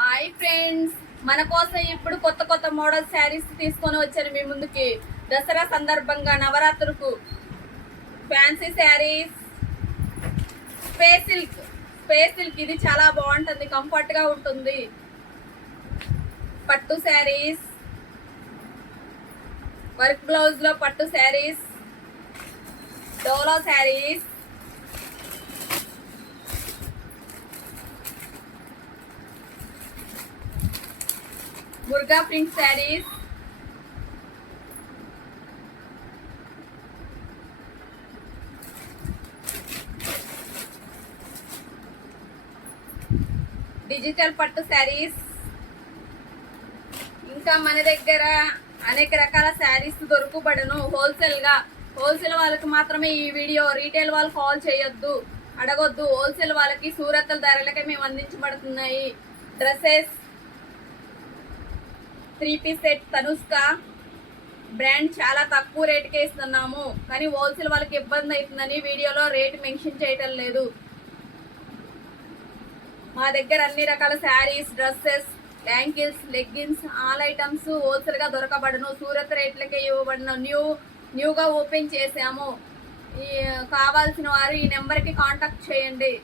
Hi friends, మన కోసం ఇప్పుడు కొత్త కొత్త మోడల్ శారీస్ తీసుకొని వచ్చాను మీ ముందుకి. దసరా సందర్భంగా నవరాత్రులకు ఫ్యాన్సీ శారీస్, స్పేస్ సిల్క్ ఇది చాలా బాగుంటుంది, కంఫర్ట్గా ఉంటుంది. పట్టు శారీస్, వర్క్ బ్లౌజ్లో పట్టు శారీస్, డోలా శారీస్, ముర్గా ప్రింట్ శారీస్, డిజిటల్ పట్టు శారీస్, ఇంకా మన దగ్గర అనేక రకాల శారీస్ దొరుకుబడును. హోల్సేల్ వాళ్ళకి మాత్రమే ఈ వీడియో. రీటైల్ వాళ్ళు కాల్ చేయొద్దు, అడగొద్దు. హోల్సేల్ వాళ్ళకి సూరత్ ధరలకే మేము అందించబడుతున్నాయి. Dresses, 3 piece set Tanushka brand చాలా తక్కువ రేటుకే ఇస్తున్నాము, కానీ హోల్సేల్ వాళ్ళకి ఇబ్బంది అవుతుందని వీడియోలో రేటు మెన్షన్ చేయటం లేదు. మా దగ్గర అన్ని రకాల saris, dresses, ankles, leggings, all items హోల్సేల్గా దొరకబడును. సూరత్ రేట్లకే ఇవ్వబడిన న్యూగా ఓపెన్ చేసాము. కావాల్సిన వారు ఈ నెంబర్కి కాంటాక్ట్ చేయండి.